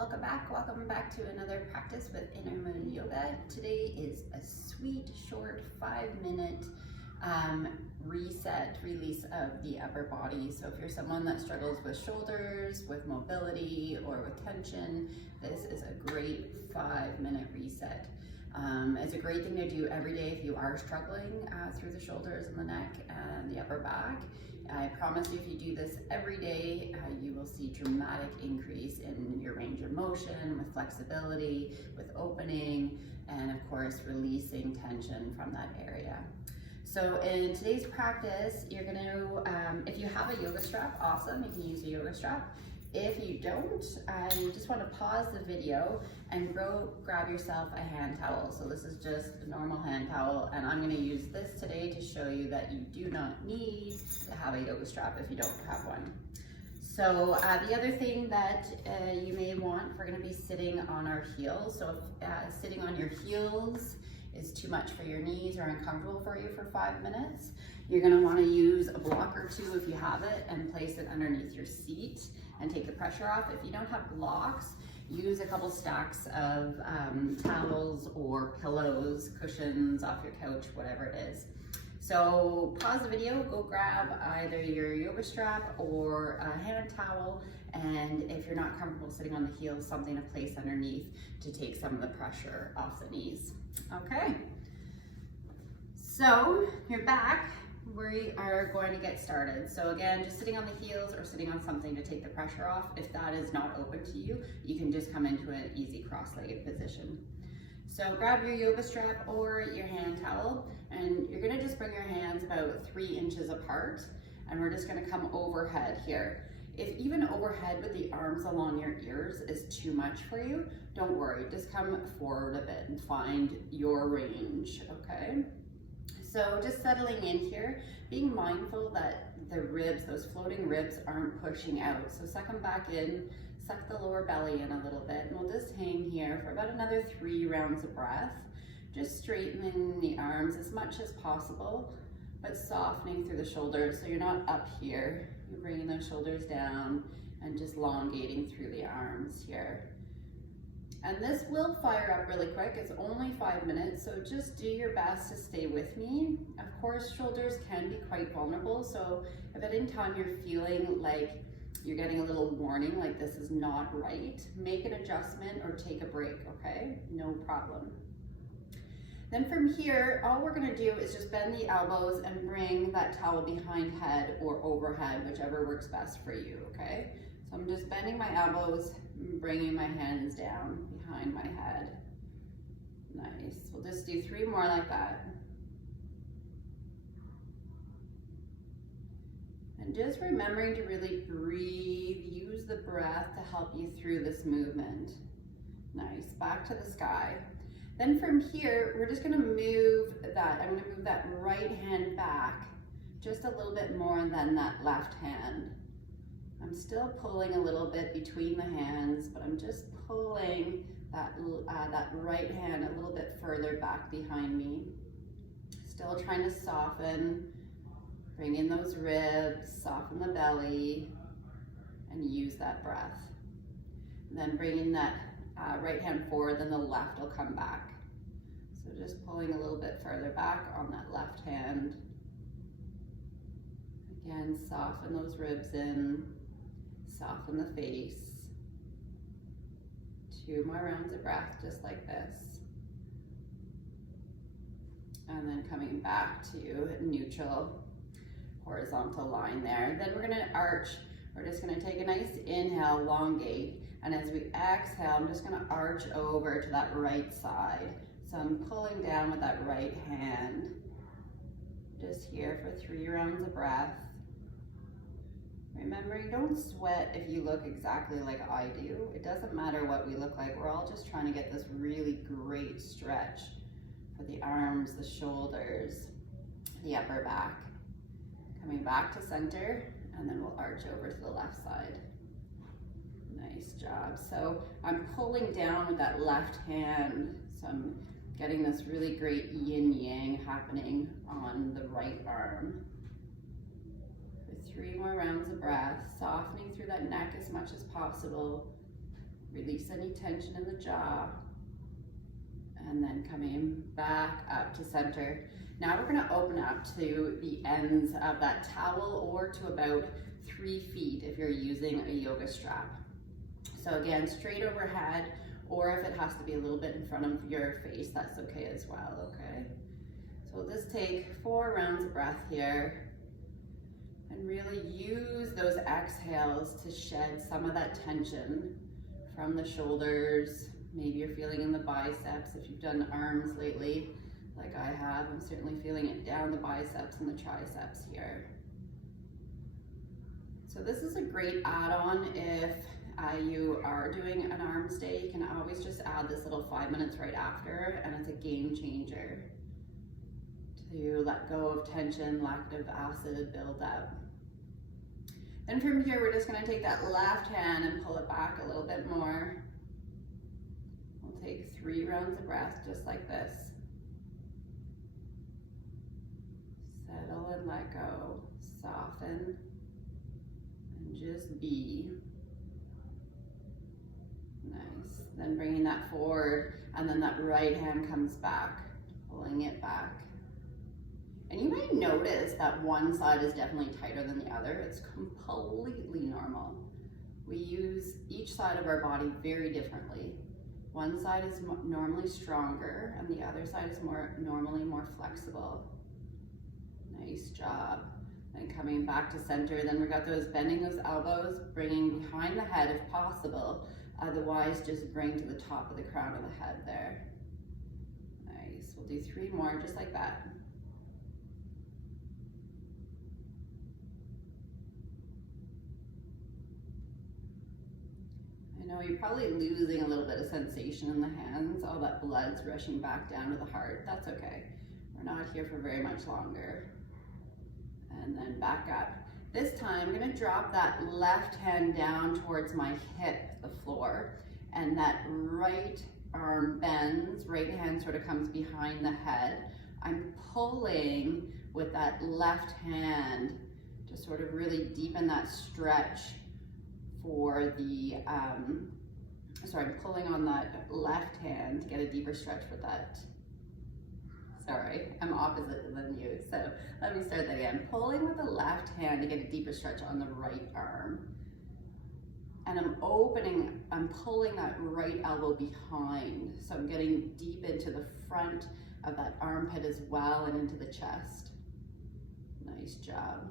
Welcome back to another practice with Inner Moon Yoga. Today is a sweet, short 5-minute reset, release of the upper body. So if you're someone that struggles with shoulders, with mobility, or with tension, this is a great 5-minute reset. It's a great thing to do every day if you are struggling through the shoulders and the neck and the upper back. I promise you, if you do this every day, you will see dramatic increase in your range of motion, with flexibility, with opening, and of course, releasing tension from that area. So in today's practice, you're gonna, if you have a yoga strap, awesome, you can use a yoga strap. If you don't, you just want to pause the video and go grab yourself a hand towel. So this is just a normal hand towel, and I'm going to use this today to show you that you do not need to have a yoga strap if you don't have one. So the other thing that you may want, we're going to be sitting on our heels. So if sitting on your heels is too much for your knees or uncomfortable for you for 5 minutes, you're going to want to use a block or two if you have it and place it underneath your seat and take the pressure off. If you don't have blocks, use a couple stacks of towels or pillows, cushions off your couch, whatever it is. So pause the video, go grab either your yoga strap or a hand towel, and if you're not comfortable sitting on the heels, something to place underneath to take some of the pressure off the knees. Okay, so you're back. We are going to get started. So again, just sitting on the heels or sitting on something to take the pressure off. If that is not open to you, you can just come into an easy cross-legged position. So grab your yoga strap or your hand towel, and you're gonna just bring your hands about 3 inches apart, and we're just gonna come overhead here. If even overhead with the arms along your ears is too much for you, don't worry, just come forward a bit and find your range, okay? So just settling in here, being mindful that the ribs, those floating ribs, aren't pushing out. So suck them back in, suck the lower belly in a little bit, and we'll just hang here for about another 3 rounds of breath. Just straightening the arms as much as possible, but softening through the shoulders so you're not up here. You're bringing those shoulders down and just elongating through the arms here. And this will fire up really quick. It's only 5 minutes, so just do your best to stay with me. Of course, shoulders can be quite vulnerable, so if at any time you're feeling like you're getting a little warning, like this is not right, make an adjustment or take a break, okay? No problem. Then from here, all we're gonna do is just bend the elbows and bring that towel behind head or overhead, whichever works best for you, okay? So I'm just bending my elbows, bringing my hands down behind my head. Nice. We'll just do 3 more like that. And just remembering to really breathe, use the breath to help you through this movement. Nice. Back to the sky. Then from here, we're just gonna move that, I'm gonna move that right hand back just a little bit more than that left hand. I'm still pulling a little bit between the hands, but I'm just pulling that right hand a little bit further back behind me. Still trying to soften, bring in those ribs, soften the belly, and use that breath. And then bringing that right hand forward, then the left will come back. So just pulling a little bit further back on that left hand. Again, soften those ribs in. Soften the face. 2 more rounds of breath, just like this. And then coming back to neutral, horizontal line there. Then we're gonna arch. We're just gonna take a nice inhale, elongate. And as we exhale, I'm just gonna arch over to that right side. So I'm pulling down with that right hand. Just here for 3 rounds of breath. Remembering, don't sweat if you look exactly like I do. It doesn't matter what we look like. We're all just trying to get this really great stretch for the arms, the shoulders, the upper back. Coming back to center, and then we'll arch over to the left side. Nice job. So I'm pulling down with that left hand. So I'm getting this really great yin-yang happening on the right arm. 3 more rounds of breath, softening through that neck as much as possible. Release any tension in the jaw. And then coming back up to center. Now we're gonna open up to the ends of that towel or to about 3 feet if you're using a yoga strap. So again, straight overhead, or if it has to be a little bit in front of your face, that's okay as well, okay? So we'll just take 4 rounds of breath here and really use those exhales to shed some of that tension from the shoulders. Maybe you're feeling in the biceps if you've done arms lately, like I have. I'm certainly feeling it down the biceps and the triceps here. So this is a great add-on if you are doing an arms day. You can always just add this little 5 minutes right after, and it's a game changer to let go of tension, lactic acid buildup. Then from here, we're just gonna take that left hand and pull it back a little bit more. We'll take 3 rounds of breath, just like this. Settle and let go, soften, and just be. Nice. Then bringing that forward, and then that right hand comes back, pulling it back. And you may notice that one side is definitely tighter than the other. It's completely normal. We use each side of our body very differently. One side is normally stronger, and the other side is normally more flexible. Nice job. And coming back to center, then we got those bending those elbows, bringing behind the head if possible. Otherwise, just bring to the top of the crown of the head there. Nice. We'll do 3 more, just like that. I know you're probably losing a little bit of sensation in the hands. All that blood's rushing back down to the heart. That's okay. We're not here for very much longer. And then back up. This time, I'm gonna drop that left hand down towards my hip, the floor, and that right arm bends, right hand sort of comes behind the head. I'm pulling with that left hand to sort of really deepen that stretch for the, I'm pulling on that left hand to get a deeper stretch with that. Sorry, I'm opposite than you, so let me start that again. Pulling with the left hand to get a deeper stretch on the right arm. And I'm pulling that right elbow behind. So I'm getting deep into the front of that armpit as well and into the chest. Nice job.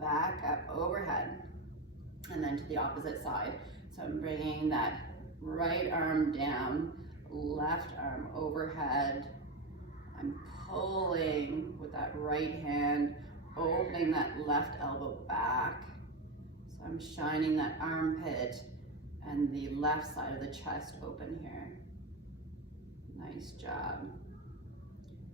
Back up overhead and then to the opposite side. So I'm bringing that right arm down, left arm overhead. I'm pulling with that right hand, opening that left elbow back. So I'm shining that armpit and the left side of the chest open here. Nice job.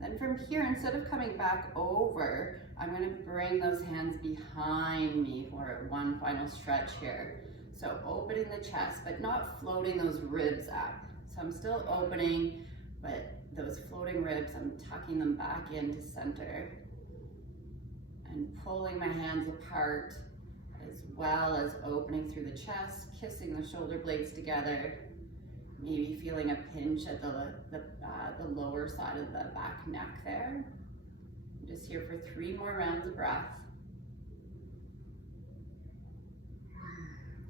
Then from here, instead of coming back over, I'm gonna bring those hands behind me for one final stretch here. So opening the chest, but not floating those ribs up. So I'm still opening, but those floating ribs, I'm tucking them back into center and pulling my hands apart, as well as opening through the chest, kissing the shoulder blades together, maybe feeling a pinch at the lower side of the back neck there. I'm just here for 3 more rounds of breath.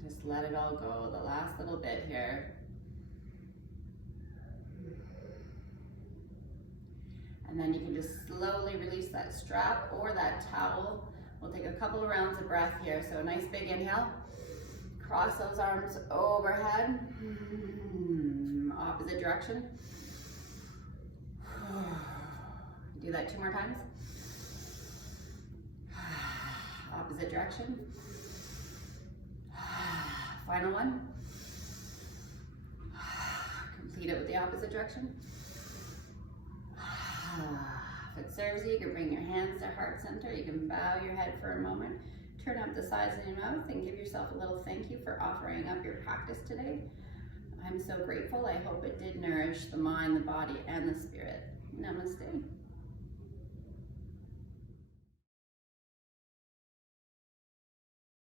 Just let it all go, the last little bit here. And then you can just slowly release that strap or that towel. We'll take a couple of rounds of breath here. So a nice big inhale. Cross those arms overhead. Opposite direction. Do that 2 more times. Opposite direction. Final one. Complete it with the opposite direction. If it serves you, you can bring your hands to heart center. You can bow your head for a moment. Turn up the sides of your mouth and give yourself a little thank you for offering up your practice today. I'm so grateful. I hope it did nourish the mind, the body, and the spirit. Namaste.